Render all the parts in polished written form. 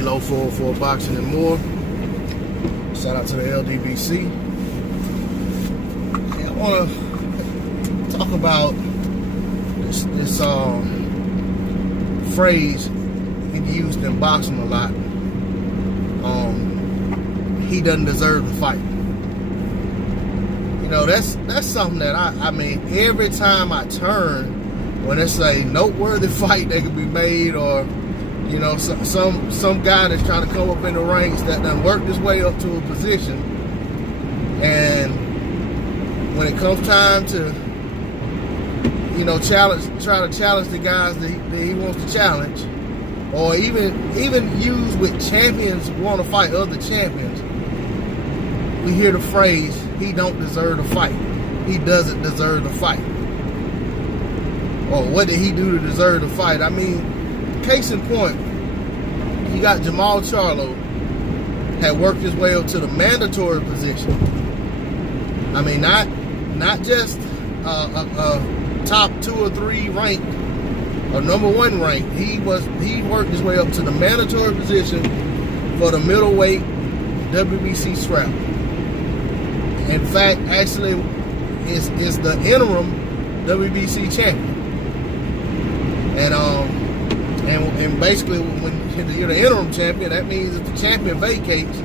D-Lo for Boxing and More. Shout out to the LDBC. I want to talk about this phrase used in boxing a lot. He doesn't deserve the fight. You know, that's something that I mean, every time I turn, when it's a noteworthy fight that could be made, or you know, some guy that's trying to come up in the ranks that done worked his way up to a position, and when it comes time to, you know, try to challenge the guys that he wants to challenge, or even use with champions who want to fight other champions, we hear the phrase, he don't deserve the fight. He doesn't deserve the fight. Or what did he do to deserve the fight? I mean, case in point, you got Jamal Charlo had worked his way up to the mandatory position. I mean, not just a top 2 or 3 ranked or number 1 ranked. He worked his way up to the mandatory position for the middleweight WBC strap. In fact, actually, is the interim WBC champion. And basically, when you're the interim champion, that means if the champion vacates,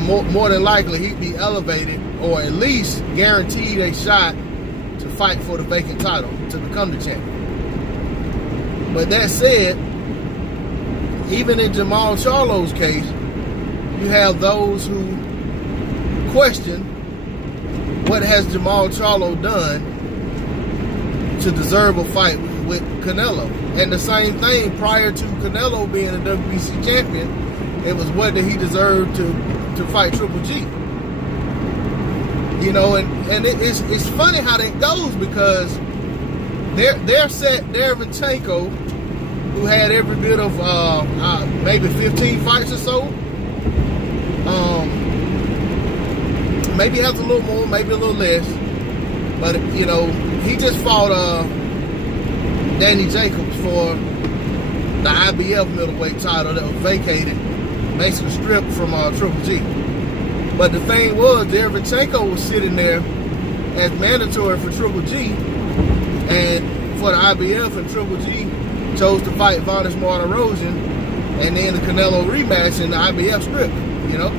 more than likely he'd be elevated, or at least guaranteed a shot to fight for the vacant title to become the champion. But that said, even in Jamal Charlo's case, you have those who question, what has Jamal Charlo done to deserve a fight with Canelo? And the same thing prior to Canelo being a WBC champion, it was what did he deserve to fight Triple G? You know, and it's funny how that goes, because they're set Derevchenko, who had every bit of maybe 15 fights or so. Maybe has a little more, maybe a little less. But, you know, he just fought Danny Jacobs for the IBF middleweight title that was vacated, basically stripped from Triple G. But the thing was, Derevchenko was sitting there as mandatory for Triple G, and for the IBF, and Triple G chose to fight Varnish Martirosyan, and then the Canelo rematch in the IBF strip, you know.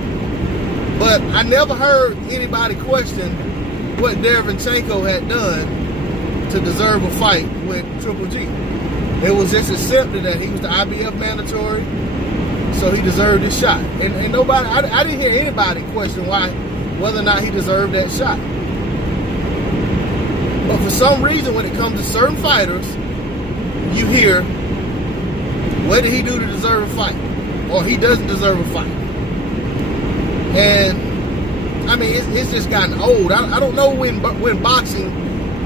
But I never heard anybody question what Derevchenko had done to deserve a fight with Triple G. It was just accepted that he was the IBF mandatory, so he deserved his shot. And nobody, I didn't hear anybody question whether or not he deserved that shot. But for some reason, when it comes to certain fighters, you hear, what did he do to deserve a fight? Or he doesn't deserve a fight. And I mean, it's just gotten old. I don't know when boxing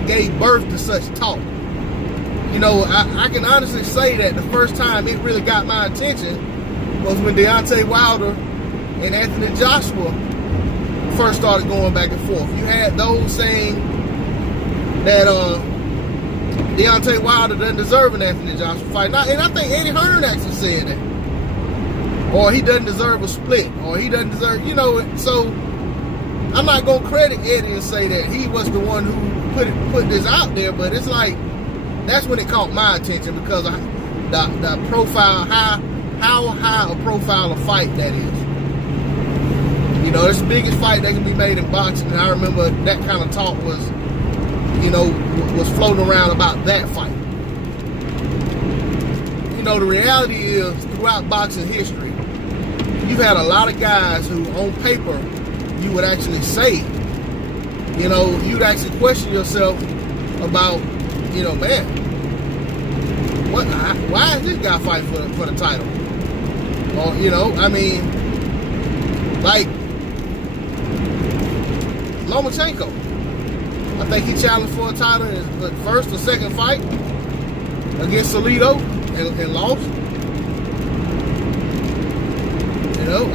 gave birth to such talk. You know, I can honestly say that the first time it really got my attention was when Deontay Wilder and Anthony Joshua first started going back and forth. You had those saying that Deontay Wilder doesn't deserve an Anthony Joshua fight. And I think Eddie Hearn actually said that. Or he doesn't deserve a split, or he doesn't deserve, you know. So I'm not going to credit Eddie and say that he was the one who put this out there, but it's like, that's when it caught my attention, because of the profile, how high a profile of fight that is. You know, it's the biggest fight that can be made in boxing, and I remember that kind of talk was, you know, was floating around about that fight. You know, the reality is, throughout boxing history, you've had a lot of guys who, on paper, you would actually say, you know, you'd actually question yourself about, you know, man, why is this guy fighting for the title? Or, you know, I mean, like Lomachenko. I think he challenged for a title in his first or second fight against Salido and lost. You know,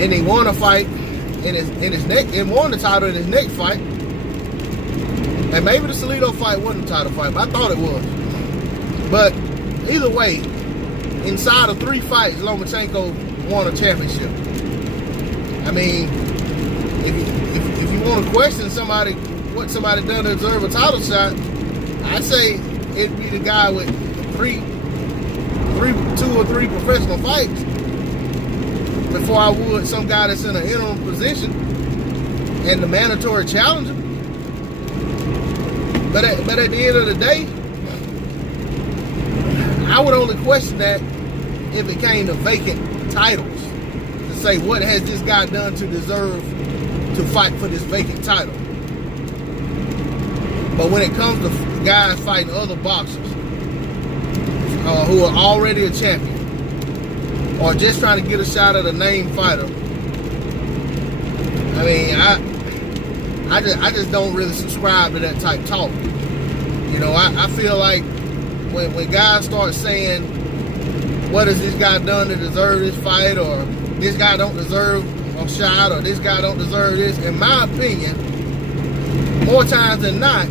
and he won a fight in his neck, and won the title in his next fight. And maybe the Salido fight wasn't a title fight, but I thought it was. But either way, inside of 3 fights, Lomachenko won a championship. I mean, if you want to question somebody, what somebody done to deserve a title shot, I'd say it'd be the guy with 2 or 3 professional fights before I would some guy that's in an interim position and the mandatory challenger. But at the end of the day, I would only question that if it came to vacant titles, to say what has this guy done to deserve to fight for this vacant title. But when it comes to guys fighting other boxers who are already a champion or just trying to get a shot at a named fighter, I mean, I just don't really subscribe to that type talk. You know, I feel like when guys start saying, what has this guy done to deserve this fight, or this guy don't deserve a shot, or this guy don't deserve this, in my opinion, more times than not,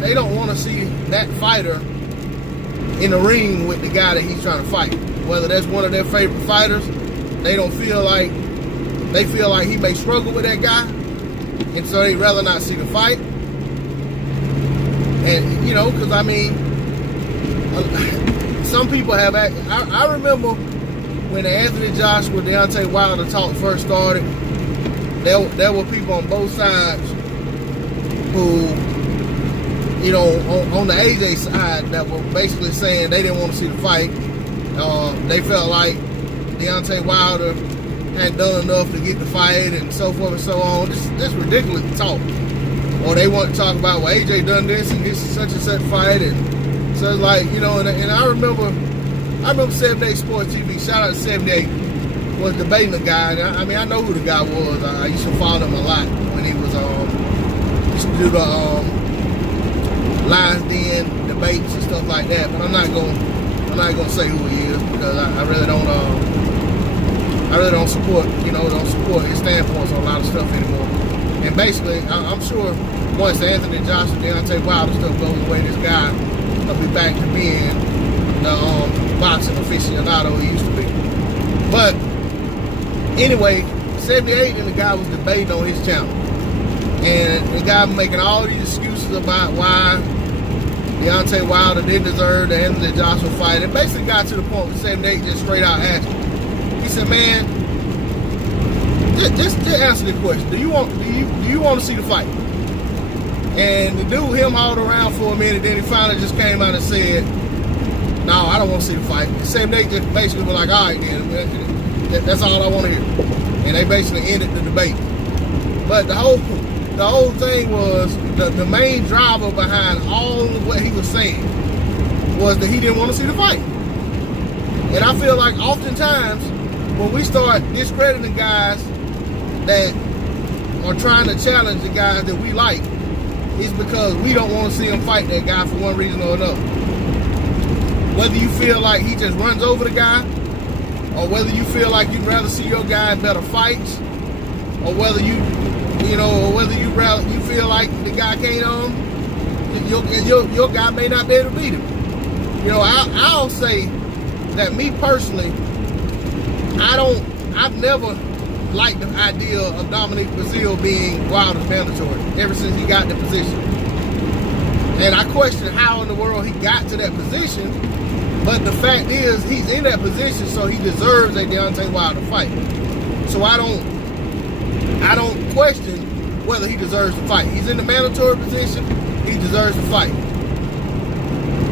they don't want to see that fighter in the ring with the guy that he's trying to fight. Whether that's one of their favorite fighters, they feel like he may struggle with that guy, and so they'd rather not see the fight. And, you know, because, I mean, some people have... I remember when the Anthony Joshua, Deontay Wilder talk first started, there were people on both sides who, you know, on the AJ side that were basically saying they didn't want to see the fight. They felt like Deontay Wilder hadn't done enough to get the fight and so forth and so on. This ridiculous talk. Or they want to talk about, well, AJ done this and this is such and such fight. And so it's like, you know, and I remember 78 Sports TV, shout out to 78, was debating the guy. And I mean, I know who the guy was. I used to follow him a lot when he was, used to do the Lions Den debates and stuff like that. But I'm not gonna say who he is, because I really don't support, you know, don't support his standpoints on a lot of stuff anymore. And basically, I'm sure once the Anthony Joshua, Deontay Wilder stuff goes away, this guy will be back to being the boxing aficionado he used to be. But anyway, 78 and the guy was debating on his channel. And the guy making all these excuses about why Deontay Wilder didn't deserve the Anthony Joshua fight. And basically got to the point where 78 just straight out asked him. He said, man, just answer the question. Do you want to see the fight? And the dude hauled around for a minute, then he finally just came out and said, no, I don't want to see the fight. And 78 just basically was like, all right then, that's all I want to hear. And they basically ended the debate. But the whole thing was, the main driver behind all of what he was saying was that he didn't want to see the fight. And I feel like oftentimes when we start discrediting guys that are trying to challenge the guys that we like, it's because we don't want to see them fight that guy for one reason or another. Whether you feel like he just runs over the guy, or whether you feel like you'd rather see your guy in better fights, or whether you feel like the guy can't, your guy may not be able to beat him. You know, I'll say that me personally, I've never liked the idea of Dominic Breazeale being Wilder's mandatory ever since he got the position. And I question how in the world he got to that position, but the fact is he's in that position, so he deserves a Deontay Wilder fight. So I don't question whether he deserves to fight. He's in the mandatory position, he deserves to fight.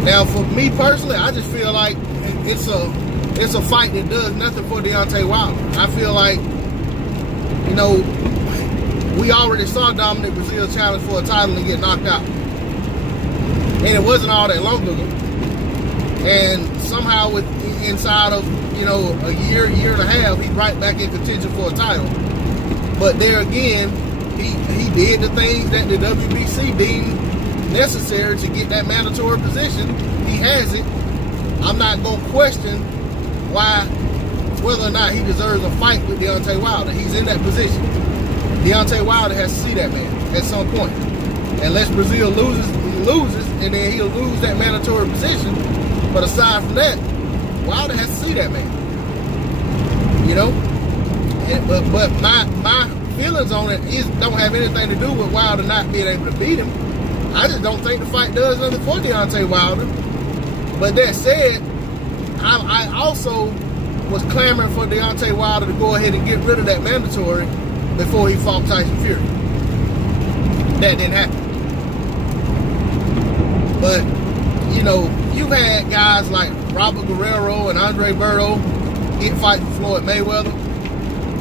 Now for me personally, I just feel like it's a fight that does nothing for Deontay Wilder. I feel like, you know, we already saw Dominic Breazeale challenge for a title and get knocked out. And it wasn't all that long ago. And somehow inside of, you know, a year and a half, he's right back in contention for a title. But there again, he did the things that the WBC deemed necessary to get that mandatory position. He has it. I'm not going to question whether or not he deserves a fight with Deontay Wilder. He's in that position. Deontay Wilder has to see that man at some point. unless Brazil loses, and then he'll lose that mandatory position. But aside from that, Wilder has to see that man. You know? But my feelings on it don't have anything to do with Wilder not being able to beat him. I just don't think the fight does nothing for Deontay Wilder. But that said, I also was clamoring for Deontay Wilder to go ahead and get rid of that mandatory before he fought Tyson Fury. That didn't happen. But, you know, you've had guys like Robert Guerrero and Andre Berto get fights with Floyd Mayweather.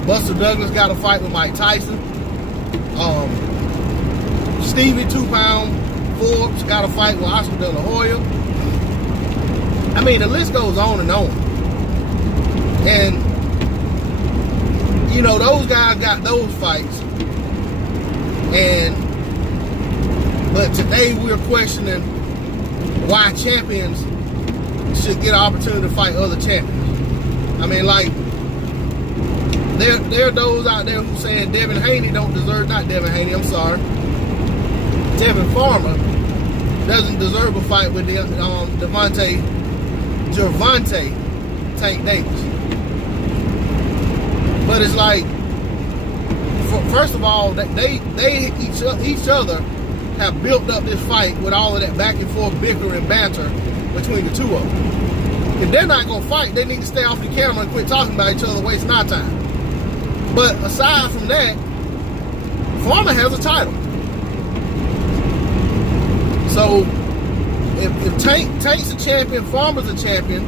Buster Douglas got a fight with Mike Tyson. Stevie 2-Pound Forbes got a fight with Oscar De La Hoya. I mean, the list goes on and on. And, you know, those guys got those fights. But today we're questioning why champions should get an opportunity to fight other champions. I mean, like, there are those out there who saying Devin Haney don't deserve, not Devin Haney, I'm sorry, Devin Farmer doesn't deserve a fight with Gervonta Tank Davis. But it's like, first of all, they each other have built up this fight with all of that back and forth bicker and banter between the two of them. If they're not going to fight, they need to stay off the camera and quit talking about each other, wasting our time. But aside from that, Farmer has a title. So if Tank's a champion, Farmer's a champion,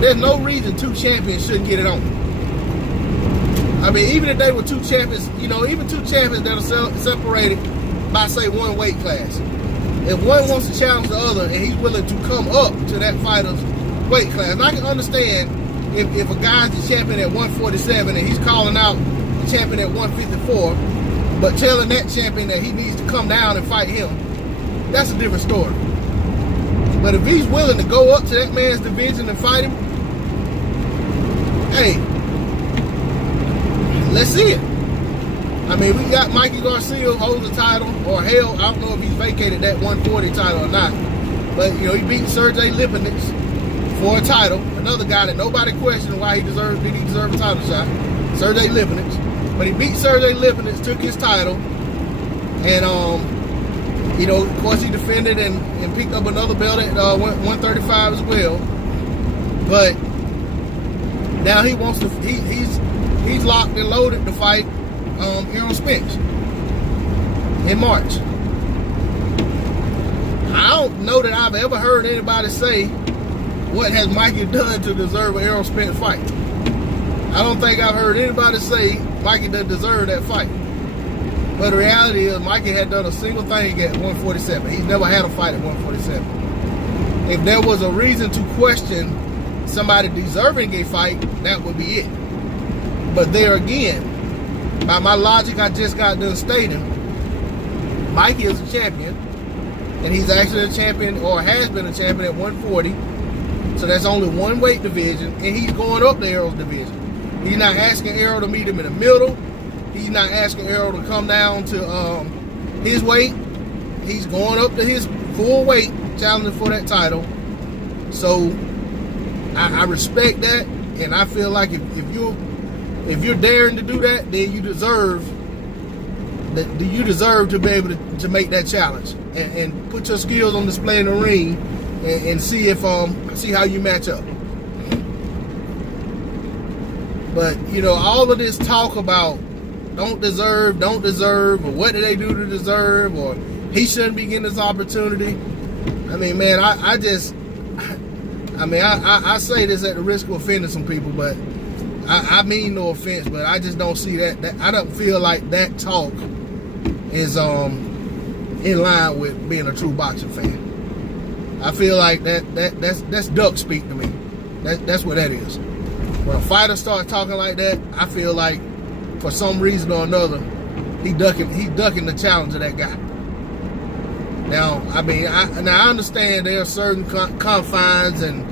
there's no reason two champions shouldn't get it on. I mean, even if they were two champions, you know, even two champions that are separated by, say, one weight class. If one wants to challenge the other and he's willing to come up to that fighter's weight class, and I can understand if a guy's the champion at 147 and he's calling out the champion at 154, but telling that champion that he needs to come down and fight him, that's a different story. But if he's willing to go up to that man's division and fight him, hey, let's see it. I mean, we got Mikey Garcia holds the title, or hell, I don't know if he's vacated that 140 title or not. But, you know, he beat Sergey Lipinets for a title. Another guy that nobody questioned why did he deserve a title shot. Sergey Lipinets. But he beat Sergey Lipinets, took his title, and, you know, of course he defended and picked up another belt at 135 as well. But now he wants to, he's locked and loaded to fight Errol Spence in March. I don't know that I've ever heard anybody say, what has Mikey done to deserve an Errol Spence fight? I don't think I've heard anybody say Mikey doesn't deserve that fight. But the reality is Mikey had done a single thing at 147. He's never had a fight at 147. If there was a reason to question somebody deserving a fight, that would be it. But there again, by my logic I just got done stating, Mikey is a champion, and he's actually a champion, or has been a champion at 140. So that's only one weight division, and he's going up to Errol's division. He's not asking Errol to meet him in the middle. He's not asking Errol to come down to his weight. He's going up to his full weight, challenging for that title. So I respect that, and I feel like if you're daring to do that, then you deserve to be able to make that challenge and put your skills on display in the ring and see how you match up. But you know, all of this talk about don't deserve, or what did they do to deserve, or he shouldn't be getting this opportunity. I mean, man, I say this at the risk of offending some people, but I mean no offense, but I just don't see that I don't feel like that talk is in line with being a true boxing fan. I feel like that's duck speak to me. That's what that is. When a fighter starts talking like that, I feel like for some reason or another, he's ducking the challenge of that guy. Now, I mean, I understand there are certain confines, and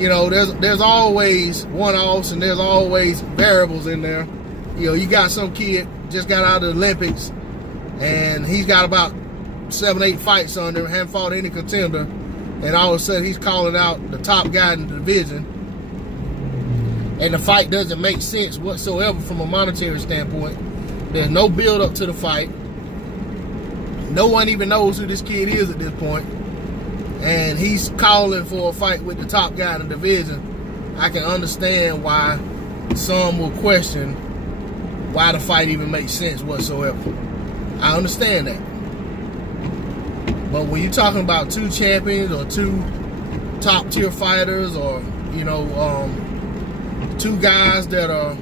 you know, there's always one-offs and there's always variables in there. You know, you got some kid just got out of the Olympics, and he's got about 7, 8 fights under him, hadn't fought any contender, and all of a sudden he's calling out the top guy in the division, and the fight doesn't make sense whatsoever from a monetary standpoint. There's no build up to the fight. No one even knows who this kid is at this point, and he's calling for a fight with the top guy in the division. I can understand why some will question why the fight even makes sense whatsoever. I understand that. But when you're talking about 2 champions or 2 top tier fighters, or 2 guys that are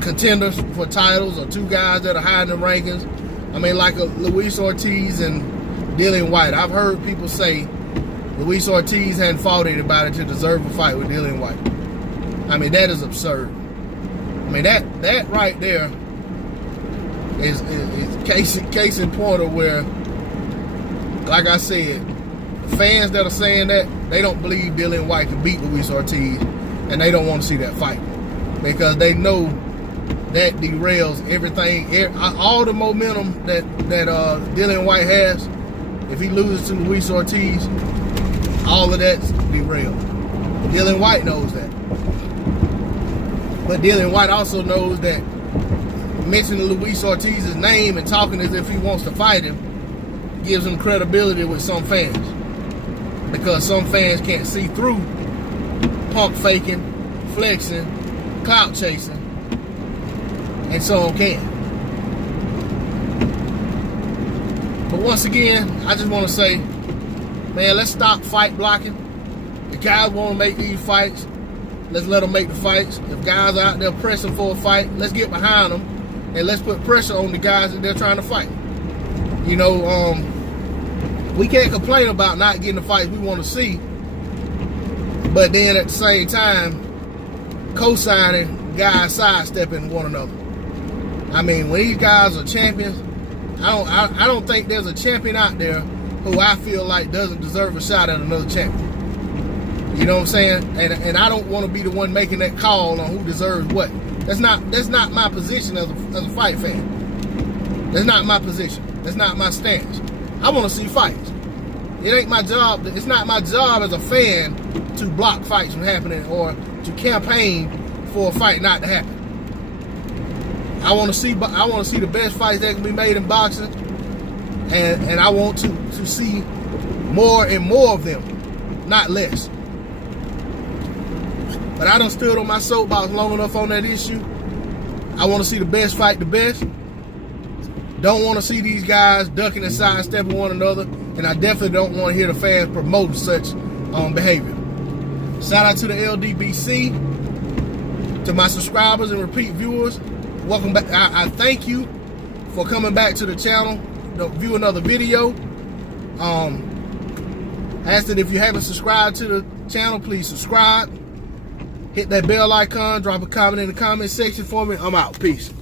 contenders for titles, or 2 guys that are high in the rankings, I mean, like Luis Ortiz and Dillian White. I've heard people say Luis Ortiz hadn't fought anybody to deserve a fight with Dillian White. I mean, that is absurd. I mean, that right there is case in point of where, like I said, fans that are saying that, they don't believe Dillian White can beat Luis Ortiz, and they don't want to see that fight because they know that derails everything, all the momentum that Dillian White has. If he loses to Luis Ortiz, all of that's derailed. Dillian White knows that. But Dillian White also knows that mentioning Luis Ortiz's name and talking as if he wants to fight him gives him credibility with some fans. Because some fans can't see through pump faking, flexing, clout chasing, and some can. But once again, I just want to say, man, let's stop fight blocking. If guys want to make these fights, let's let them make the fights. If guys are out there pressing for a fight, let's get behind them and let's put pressure on the guys that they're trying to fight. We can't complain about not getting the fights we want to see, but then at the same time, co-signing guys sidestepping one another. I mean, when these guys are champions, I don't think there's a champion out there who I feel like doesn't deserve a shot at another champion. You know what I'm saying? And I don't want to be the one making that call on who deserves what. That's not my position as a fight fan. That's not my position. That's not my stance. I want to see fights. It ain't my job. It's not my job as a fan to block fights from happening or to campaign for a fight not to happen. I want to see the best fights that can be made in boxing, and I want to see more and more of them, not less. But I done stood on my soapbox long enough on that issue. I want to see the best fight the best. Don't want to see these guys ducking and sidestepping one another, and I definitely don't want to hear the fans promote such behavior. Shout out to the LDBC, to my subscribers and repeat viewers. Welcome back. I thank you for coming back to the channel to view another video. Ask that if you haven't subscribed to the channel, please subscribe. Hit that bell icon, drop a comment in the comment section for me. I'm out. Peace.